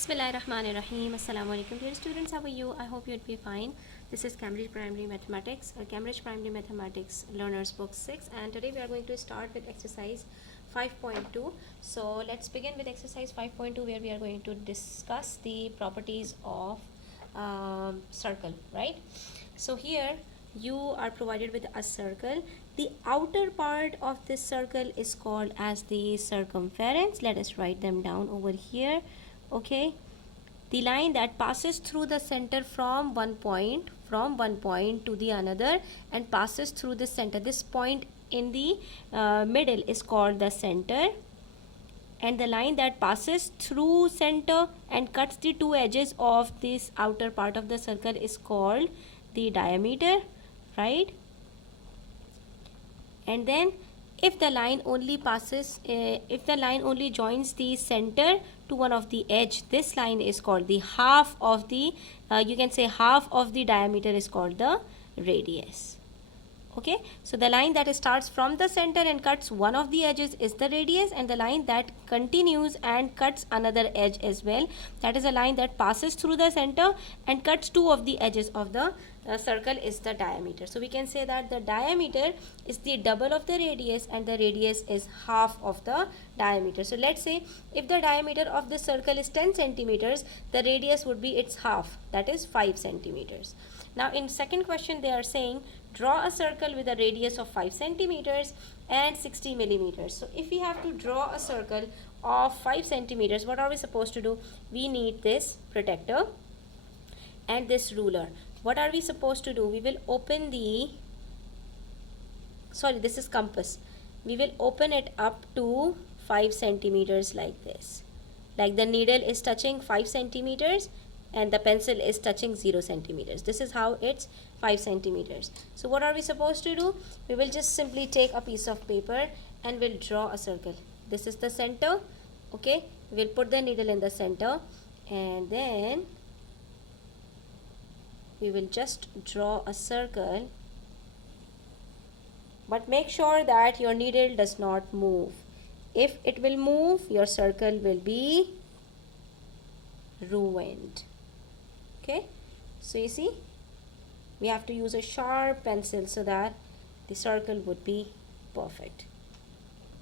Bismillahirrahmanirrahim. Assalamu alaikum. Dear students, how are you? I hope you'd be fine. This is Cambridge Primary Mathematics, Cambridge Primary Mathematics Learners Book 6, and today we are going to start with exercise 5.2. So let's begin with exercise 5.2, where we are going to discuss the properties of circle, right? So here you are provided with a circle. The outer part of this circle is called as the circumference. Let us write them down over here. Okay, the line that passes through the center from one point to the another and passes through the center. This point in the middle is called the center, and the line that passes through center and cuts the two edges of this outer part of the circle is called the diameter, right? And then if the line only joins the center to one of the edge, this line is called the half of the you can say half of the diameter is called the radius. Okay, so the line that starts from the center and cuts one of the edges is the radius, and the line that continues and cuts another edge as well, that is a line that passes through the center and cuts two of the edges of the circle, is the diameter. So we can say that the diameter is the double of the radius and the radius is half of the diameter. So let's say if the diameter of the circle is 10 centimeters, the radius would be its half, that is 5 centimeters. Now in second question they are saying draw a circle with a radius of 5 centimeters and 60 millimeters. So if we have to draw a circle of 5 centimeters, what are we supposed to do? We need this protractor and this ruler. What are we supposed to do? We will open the, this is compass. We will open it up to 5 centimeters like this. Like the needle is touching 5 centimeters and the pencil is touching 0 centimeters. This is how it's 5 centimeters. So what are we supposed to do? We will just simply take a piece of paper and we'll draw a circle. This is the center. Okay, we'll put the needle in the center and then we will just draw a circle, but make sure that your needle does not move. If it will move, your circle will be ruined. Okay, so you see, we have to use a sharp pencil so that the circle would be perfect.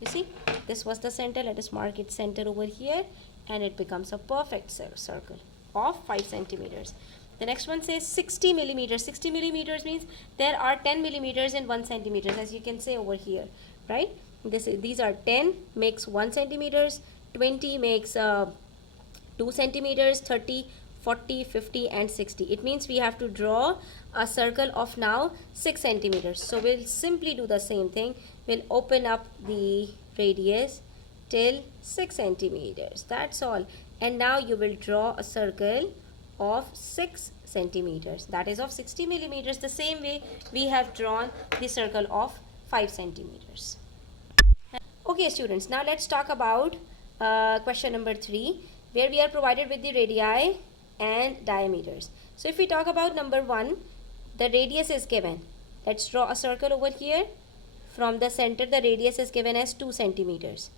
You see, this was the center. Let us mark its center over here and it becomes a perfect circle of 5 centimeters. The next one says 60 millimeters. 60 millimeters means there are 10 millimeters in 1 centimeter, as you can say over here, right? These are 10 makes 1 centimeters, 20 makes 2 centimeters, 30, 40, 50 and 60. It means we have to draw a circle of now 6 centimeters. So we'll simply do the same thing. We'll open up the radius till 6 centimeters. That's all. And now you will draw a circle of 6 centimeters, that is of 60 millimeters, the same way we have drawn the circle of 5 centimeters. Okay students, now let's talk about question number 3, where we are provided with the radii and diameters. So if we talk about number 1, the radius is given. Let's draw a circle over here. From the center, the radius is given as 2 centimeters.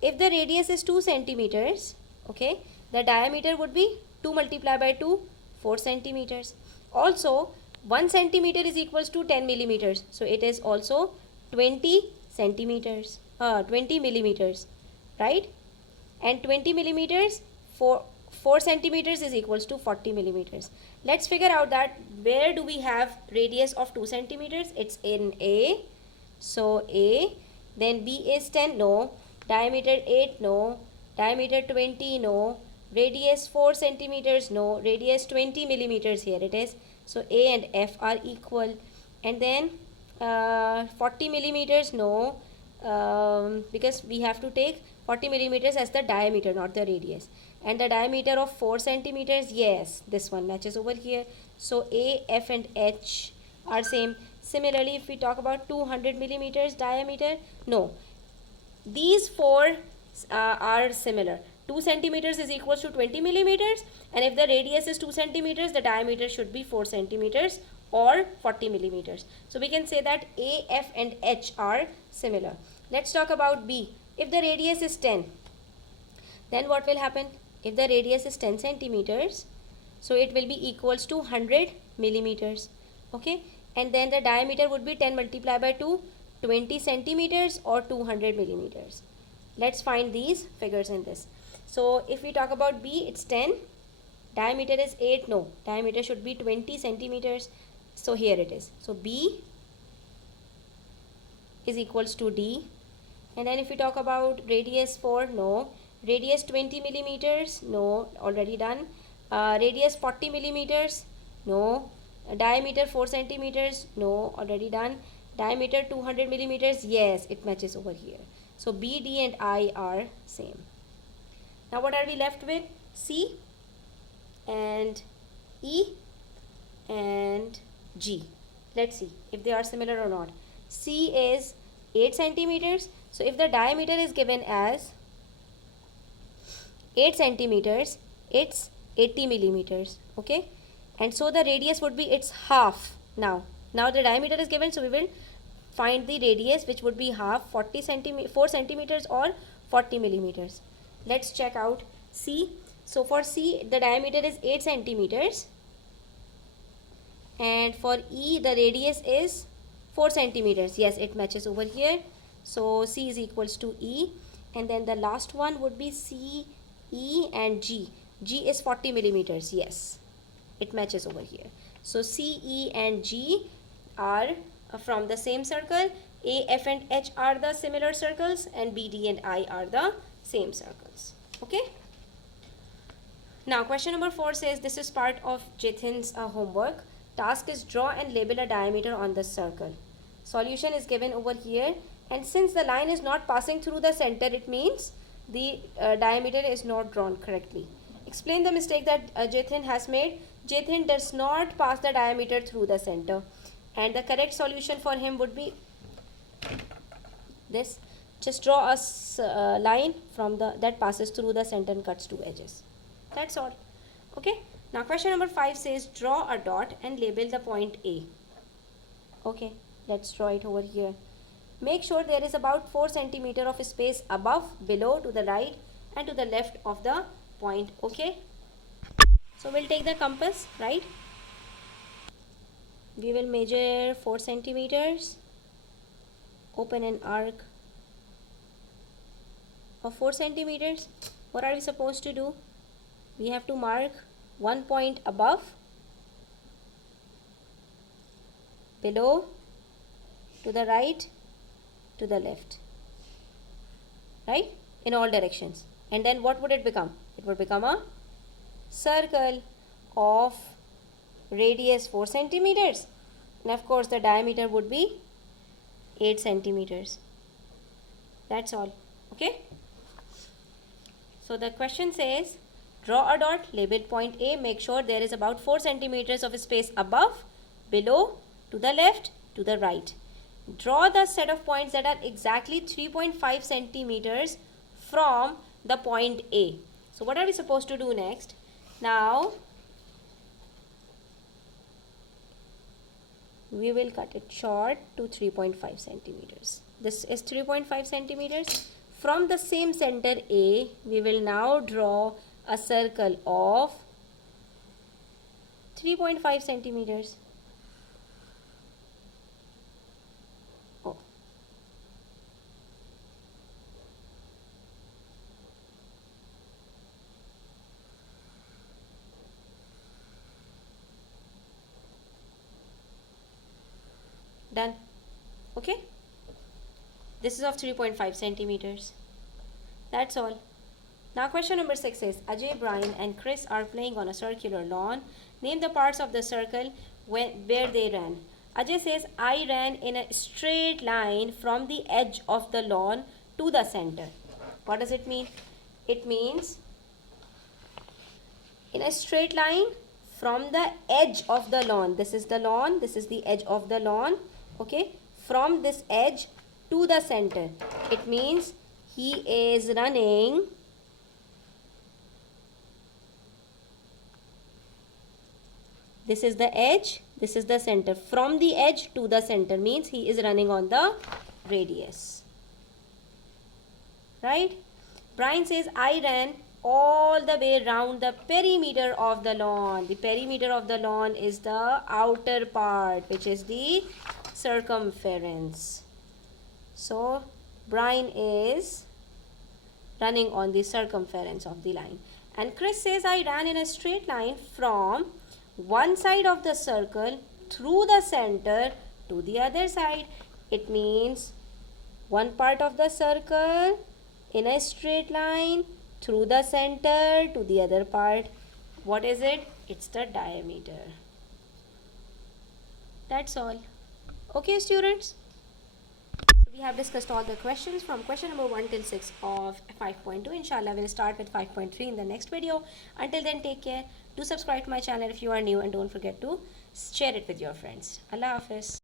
If the radius is 2 centimeters, okay, the diameter would be 2 multiplied by 2, 4 centimeters. Also, 1 centimeter is equals to 10 millimeters. So it is also 20 centimeters, 20 millimeters, right? And 20 millimeters, 4 centimeters is equals to 40 millimeters. Let's figure out that where do we have radius of 2 centimeters? It's in A. So A, then B is 10, no. Diameter 8, no. Diameter 20, no. Radius 4 centimeters, no. Radius 20 millimeters, here it is. So A and F are equal. And then 40 millimeters, no. Because we have to take 40 millimeters as the diameter, not the radius. And the diameter of 4 centimeters, yes, this one matches over here. So A, F and H are same. Similarly, if we talk about 200 millimeters diameter, no. These 4 are similar. 2 centimeters is equals to 20 millimeters, and if the radius is 2 centimeters, the diameter should be 4 centimeters or 40 millimeters. So we can say that A, F and H are similar. Let's talk about B. If the radius is 10, then what will happen? if the radius is 10 centimeters, so it will be equals to 100 millimeters. Okay, and then the diameter would be 10 multiplied by 2, 20 centimeters or 200 millimeters. Let's find these figures in this. So if we talk about B, it's 10, diameter is 8, no, diameter should be 20 centimeters. So here it is. So B is equals to D. And then if we talk about radius 4, no, radius 20 millimeters, no, already done. Radius 40 millimeters, no. Diameter 4 centimeters, no, already done. Diameter 200 millimeters, yes, it matches over here. So B, D and I are same. Now what are we left with? C and E and G. Let's see if they are similar or not. C is 8 centimeters. So if the diameter is given as 8 centimeters, it's 80 millimeters. Okay, and so the radius would be its half. Now the diameter is given, so we will find the radius, which would be half, 4 centimeters or 40 millimeters. Let's check out C. So for C, the diameter is 8 centimeters, and for E, the radius is 4 centimeters. Yes, it matches over here. So C is equals to E. And then the last one would be C, E and G. G is 40 millimeters. Yes, it matches over here. So C, E and G are from the same circle. A, F and H are the similar circles, and B, D and I are the same circles. Okay. Now question number 4 says this is part of Jithin's homework. Task is draw and label a diameter on the circle. Solution is given over here, and since the line is not passing through the center, it means the diameter is not drawn correctly. Explain the mistake that Jithin has made. Jithin does not pass the diameter through the center, and the correct solution for him would be this. Just draw a line from that passes through the center and cuts two edges. That's all. Okay. Now question number 5 says draw a dot and label the point A. Okay, let's draw it over here. Make sure there is about 4 centimeters of space above, below, to the right and to the left of the point. Okay. So we'll take the compass, right? We will measure 4 centimeters. Open an arc of 4 centimeters. What are we supposed to do? We have to mark one point above, below, to the right, to the left, right, in all directions. And then what would it become? It would become a circle of radius 4 centimeters, and of course the diameter would be 8 centimeters. That's all. Okay. So the question says draw a dot, label point A, make sure there is about 4 centimeters of space above, below, to the left, to the right. Draw the set of points that are exactly 3.5 centimeters from the point A. So what are we supposed to do next? Now we will cut it short to 3.5 centimeters. This is 3.5 centimeters. From the same center A, we will now draw a circle of 3.5 centimeters. Oh. Done. Okay. This is of 3.5 centimeters. That's all. Now question number 6 is Ajay, Brian and Chris are playing on a circular lawn. Name the parts of the circle where they ran. Ajay says I ran in a straight line from the edge of the lawn to the center. What does it mean? It means in a straight line from the edge of the lawn. This is the lawn. This is the edge of the lawn. Okay. From this edge to the center. It means he is running this is the edge, this is the center. From the edge to the center means he is running on the radius. Right? Brian says I ran all the way round the perimeter of the lawn. The perimeter of the lawn is the outer part, which is the circumference. So Brian is running on the circumference of the line. And Chris says, I ran in a straight line from one side of the circle through the center to the other side. It means one part of the circle in a straight line through the center to the other part. What is it? It's the diameter. That's all. Okay, students. So we have discussed all the questions from question number 1 till 6 of 5.2. Inshallah, we'll start with 5.3 in the next video. Until then, take care. Do subscribe to my channel if you are new, and don't forget to share it with your friends. Allah Hafiz.